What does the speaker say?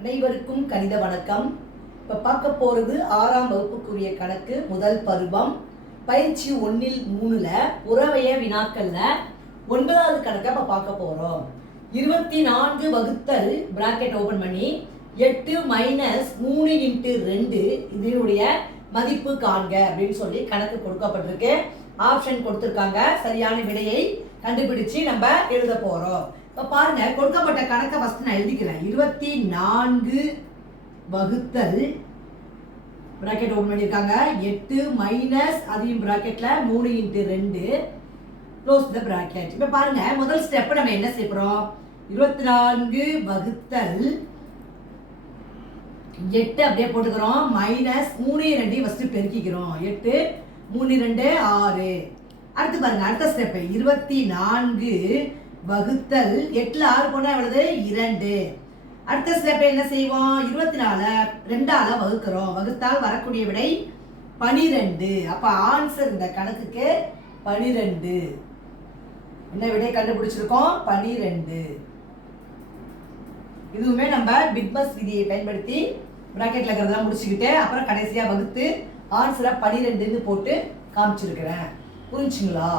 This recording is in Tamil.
அனைவருக்கும் கணித வணக்கம். இப்போ பார்க்க போகிறது 6ஆம் வகுப்புக்குரிய கணக்கு முதல் பருவம் பயிற்சி 1இல் 3ல் புறவய வினாக்கள்ல 9வது கணக்கை இப்போ பார்க்க போகிறோம். 24 வகுத்தல் பிராக்கெட் ஓபன் பண்ணி 8 மைனஸ் 3 இன்ட்டு 2 இதனுடைய மதிப்பு காண்க அப்படின்னு சொல்லி கணக்கு கொடுக்கப்பட்டிருக்கு. ஆப்ஷன் கொடுத்துருக்காங்க. சரியான விடையை கண்டுபிடிச்சு நம்ம எழுத போகிறோம். இப்போ பாருங்க, கொடுக்கப்பட்ட கணக்கை ஃபர்ஸ்ட் நான் எழுதிக்கிறேன். 24 வகுத்தல் பிராக்கெட் ஓபன் பண்ணியிருக்காங்க 8 மைனஸ் அதையும் பிராக்கெட்ல 3 இன்ட்டு 2 க்ளோஸ் த பிராக்கெட். இப்போ பாருங்க, முதல் ஸ்டெப் நம்ம என்ன செய்யறோம்? 24 வகுத்தல் 8 அப்படியே போட்டுக்கிறோம். மைனஸ் 3 2 ஃபர்ஸ்ட் பெருக்கிக்கிறோம். 8 3 2 6. அடுத்து பாருங்க, அடுத்த ஸ்டெப் 24 வகுத்தல் 8ல் 6 போனா எவ்வளவு? 2. அடுத்த ஸ்டெப் என்ன செய்வோம்? 24 2ஆல வகுக்கிறோம். வகுத்தால் வரக்கூடிய விடை 12. அப்ப ஆன்சர் இந்த கணக்குக்கு 12. என்ன விடை கண்டுபிடிச்சிருக்கோம்? 12. இதுவுமே நம்ம பிக்பஸ் விதியை பயன்படுத்தி பிராக்கெட்ல இருக்கிறதெல்லாம் முடிச்சுக்கிட்டு அப்புறம் கடைசியா வகுத்து ஆன்சரை 12ன்னு போட்டு காமிச்சிருக்கிறேன். புரிஞ்சுங்களா?